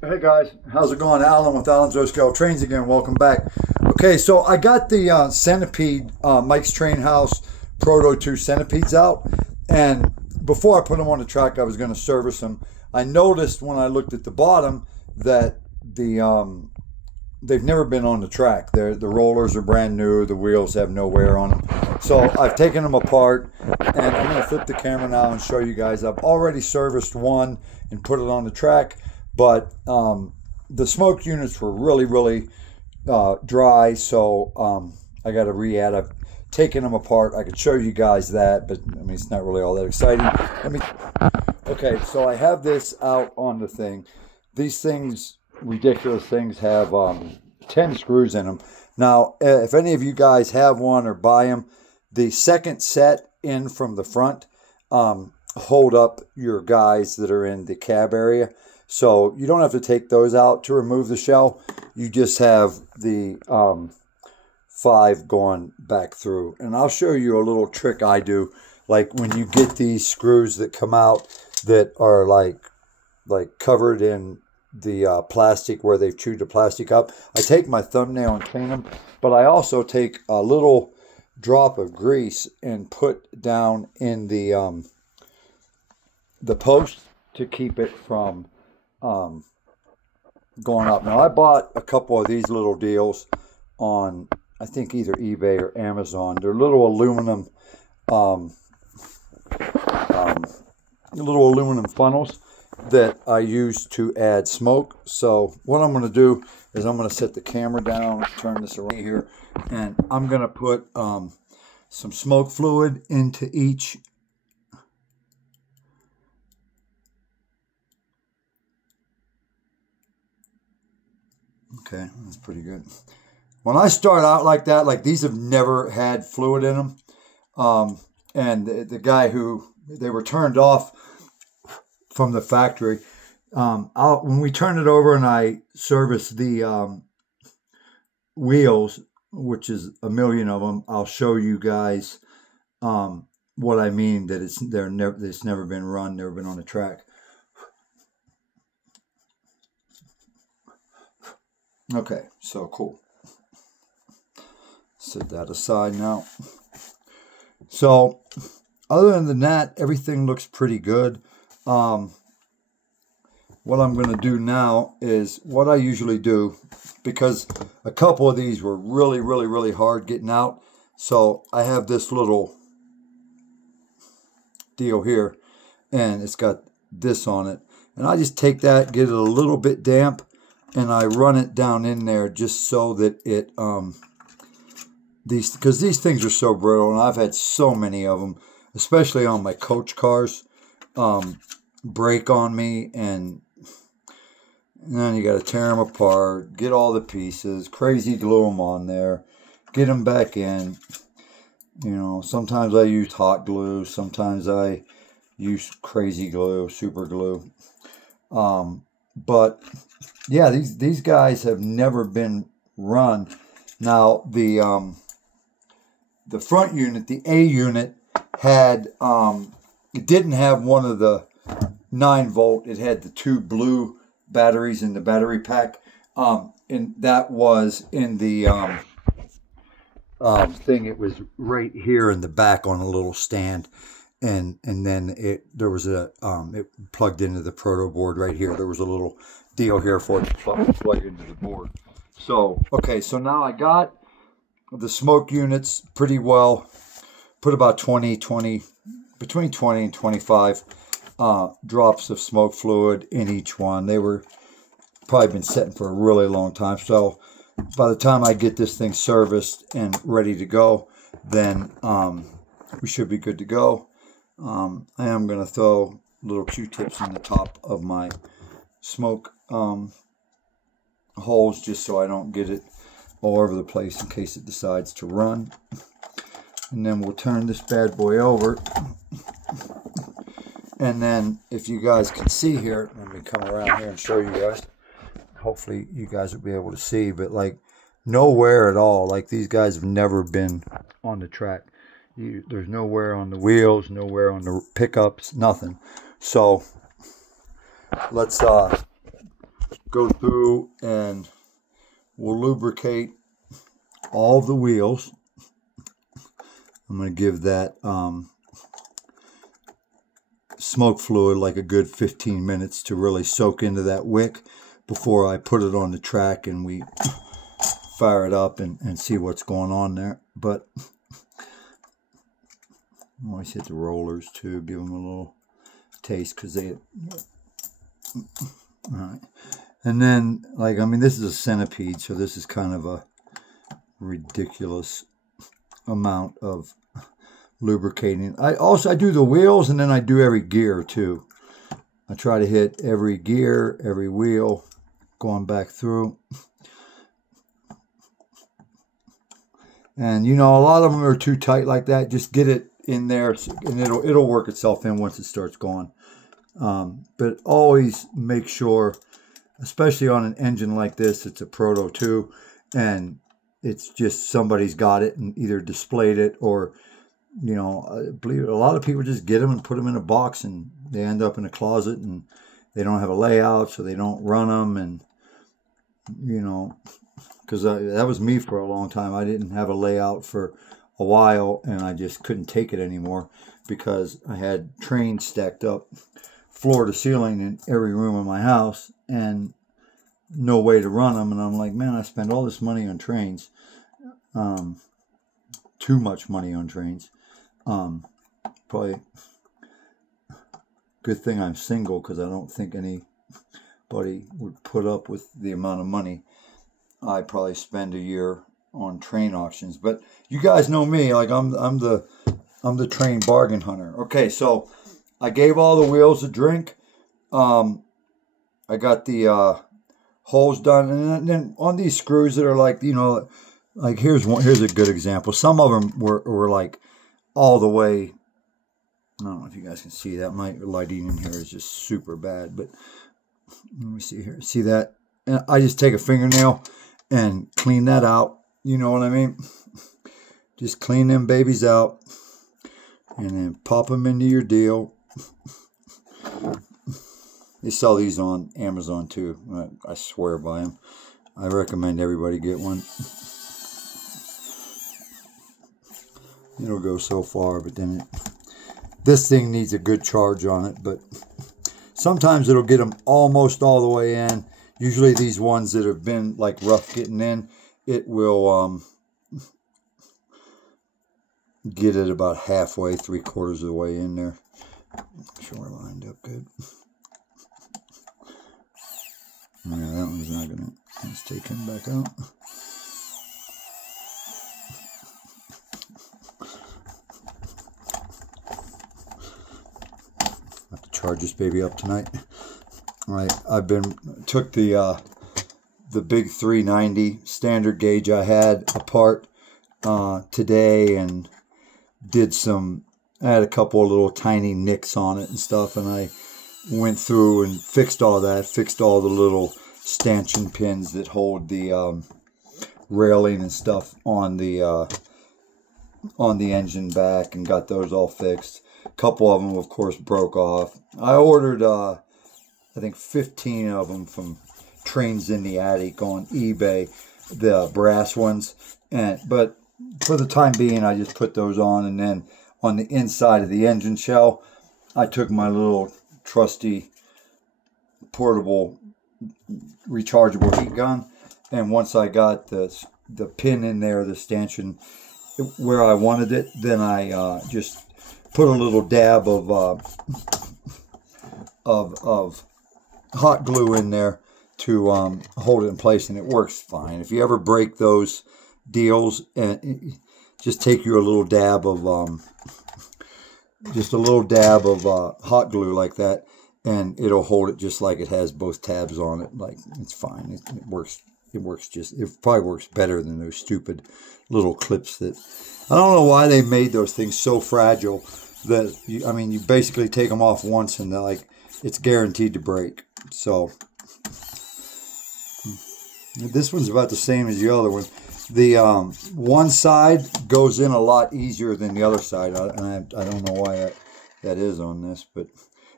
Hey guys, how's it going? Alan with Alan's O-Scale Trains again. Welcome back. Okay, so I got the Centipede Mike's Train House Proto 2 Centipedes out, and before I put them on the track, I was going to service them. I noticed when I looked at the bottom that they've never been on the track. The rollers are brand new. The wheels have no wear on them. So I've taken them apart, and I'm going to flip the camera now and show you guys. I've already serviced one and put it on the track. But the smoke units were really dry, so I got to re-add. I've taken them apart. I could show you guys that, but I mean, it's not really all that exciting. Okay, so I have this out on the thing. These things, ridiculous things, have 10 screws in them. Now, if any of you guys have one or buy them, the second set in from the front hold up your guys that are in the cab area. So you don't have to take those out to remove the shell. You just have the 5 going back through. And I'll show you a little trick I do. Like when you get these screws that come out that are like covered in the plastic where they've chewed the plastic up, I take my thumbnail and clean them. But I also take a little drop of grease and put down in the post to keep it from going up. Now I bought a couple of these little deals on, I think, either eBay or Amazon. They're little aluminum funnels that I use to add smoke. So what I'm going to do is I'm going to set the camera down, turn this around here, and I'm going to put some smoke fluid into each. Okay, that's pretty good. When I start out like that, like these have never had fluid in them. And the guy who, they were turned off from the factory. When we turn it over and I service the wheels, which is a million of them, I'll show you guys what I mean, that it's never been run, never been on the track. Okay, so cool. Set that aside now. So, other than that, everything looks pretty good. What I'm going to do now is what I usually do, because a couple of these were really hard getting out. So, I have this little deal here, and it's got this on it. And I just take that, get it a little bit damp, and I run it down in there just so that it, because these things are so brittle, and I've had so many of them, especially on my coach cars, break on me, and then you got to tear them apart, get all the pieces, crazy glue them on there, get them back in. You know, sometimes I use hot glue, sometimes I use crazy glue, super glue. But yeah, these guys have never been run. Now the front unit, the A unit, had it didn't have one of the 9-volt. It had the 2 blue batteries in the battery pack, and that was in the thing. It was right here in the back on a little stand. And then there was a it plugged into the proto board right here. There was a little deal here for it to plug into the board. So okay, so now I got the smoke units pretty well. Put about between 20 and 25 drops of smoke fluid in each one. They were probably been setting for a really long time. So by the time I get this thing serviced and ready to go, then we should be good to go. I am going to throw little Q-tips in the top of my smoke holes just so I don't get it all over the place in case it decides to run. And then we'll turn this bad boy over. And then if you guys can see here, let me come around here and show you guys. Hopefully you guys will be able to see, but like no wear at all. Like these guys have never been on the track. There's no wear on the wheels, no wear on the pickups, nothing. So let's go through and we'll lubricate all of the wheels. I'm going to give that smoke fluid like a good 15 minutes to really soak into that wick before I put it on the track and we fire it up and see what's going on there. But I always hit the rollers too, give them a little taste because they... All right. And then, like, I mean, this is a centipede, so this is kind of a ridiculous amount of lubricating. I do the wheels, and then I do every gear too. I try to hit every gear, every wheel, going back through. And you know, a lot of them are too tight like that. Just get it in there, and it'll work itself in once it starts going. But always make sure, especially on an engine like this, it's a Proto 2, and it's just somebody's got it and either displayed it or, you know, I believe a lot of people just get them and put them in a box and they end up in a closet and they don't have a layout, so they don't run them. And, you know, because that was me for a long time. I didn't have a layout for a while and I just couldn't take it anymore because I had trains stacked up floor to ceiling in every room of my house and no way to run them. And I'm like, man, I spend all this money on trains, too much money on trains. Probably good thing I'm single because I don't think anybody would put up with the amount of money I probably spend a year on train auctions. But you guys know me, like I'm the train bargain hunter. Okay, so I gave all the wheels a drink. I got the holes done, and then on these screws that are like, you know, like here's a good example. Some of them were like all the way. I don't know if you guys can see that. My lighting in here is just super bad, but let me see here. See that? And I just take a fingernail and clean that out. You know what I mean? Just clean them babies out and then pop them into your deal. They sell these on Amazon too. I swear by them. I recommend everybody get one. It'll go so far, but then this thing needs a good charge on it. But sometimes it'll get them almost all the way in. Usually these ones that have been like rough getting in, it will get it about halfway, 3/4 of the way in there. Make sure we're lined up good. Yeah, that one's not gonna. Let's take him back out. Have to charge this baby up tonight. All right, took the big 390 standard gauge I had apart today and did some. I had a couple of little tiny nicks on it and stuff, and I went through and fixed all that, fixed all the little stanchion pins that hold the railing and stuff on the engine back, and got those all fixed. A couple of them, of course, broke off. I ordered, I think 15 of them from Trains in the Attic on eBay, the brass ones. But for the time being, I just put those on, and then on the inside of the engine shell, I took my little trusty portable rechargeable heat gun, and once I got the pin in there, the stanchion where I wanted it, then I just put a little dab of hot glue in there to hold it in place, and it works fine. If you ever break those deals, and just take you a little dab of hot glue like that, and it'll hold it just like it has both tabs on it. Like, it's fine. It works. It probably works better than those stupid little clips that, I don't know why they made those things so fragile that you basically take them off once and it's guaranteed to break. So this one's about the same as the other one. The one side goes in a lot easier than the other side, and I don't know why that is on this, but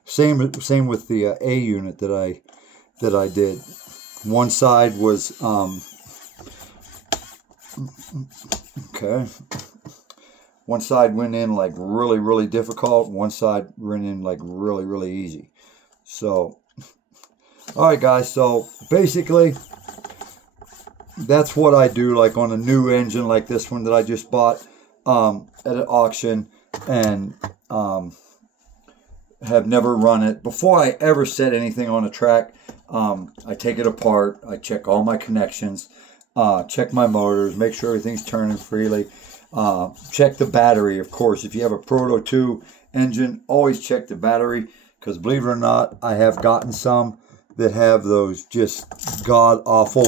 same with the A unit that I did. One side was, okay. One side went in like really, really difficult. One side went in like really, really easy. So, all right, guys. So basically, that's what I do, like on a new engine like this one that I just bought at an auction, and have never run it. Before I ever set anything on a track, I take it apart. I check all my connections, check my motors, make sure everything's turning freely. Check the battery, of course. If you have a Proto 2 engine, always check the battery, because believe it or not, I have gotten some that have those just god-awful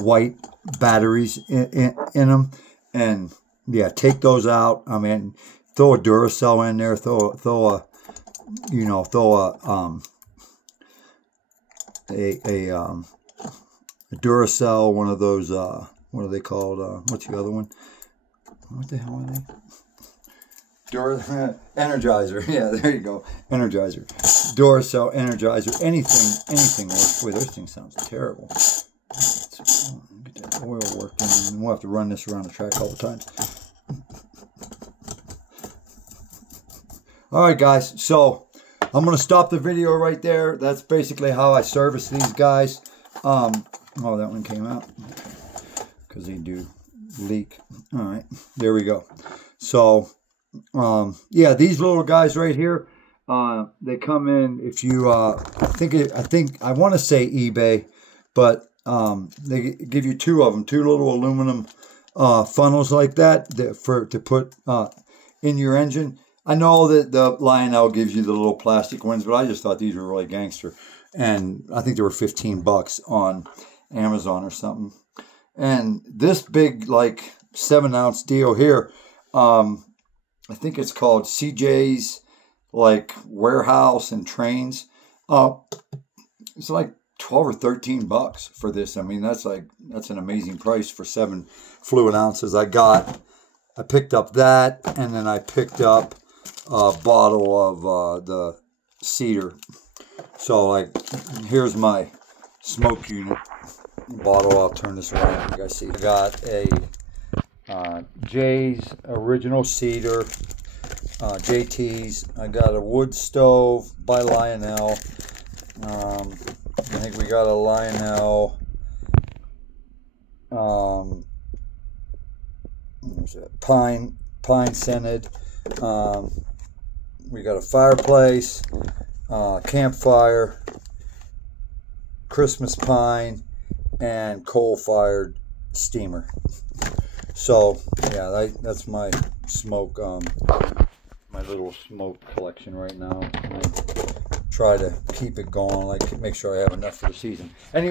white batteries in them. And yeah, take those out. I mean, throw a Duracell in there, throw a Duracell, one of those, what are they called? What's the other one? What the hell are they? Energizer. Yeah, there you go. Energizer. Duracell, Energizer. Anything works. Wait, this thing sounds terrible. Get that oil working. And we'll have to run this around the track all the time. Alright, guys. So, I'm going to stop the video right there. That's basically how I service these guys. Oh, that one came out. Because they do leak. Alright, there we go. So, yeah, these little guys right here, they come in, if you, I want to say eBay, but they give you two of them, two little aluminum funnels like that to put in your engine. I know that the Lionel gives you the little plastic ones, but I just thought these were really gangster. And I think they were 15 bucks on Amazon or something. And this big, like, 7-ounce deal here, I think it's called CJ's, like, warehouse and trains. It's like 12 or 13 bucks for this. I mean, that's an amazing price for 7 fluid ounces. I picked up that, and then I picked up a bottle of the cedar. So, like, here's my smoke unit bottle. I'll turn this around. You guys see, I got a Jay's original cedar, JT's. I got a wood stove by Lionel. I think we got a Lionel. What's that? Pine scented. We got a fireplace, campfire, Christmas pine, and coal-fired steamer. So yeah, that's my smoke, my little smoke collection right now. I try to keep it going, like make sure I have enough for the season. Anyway.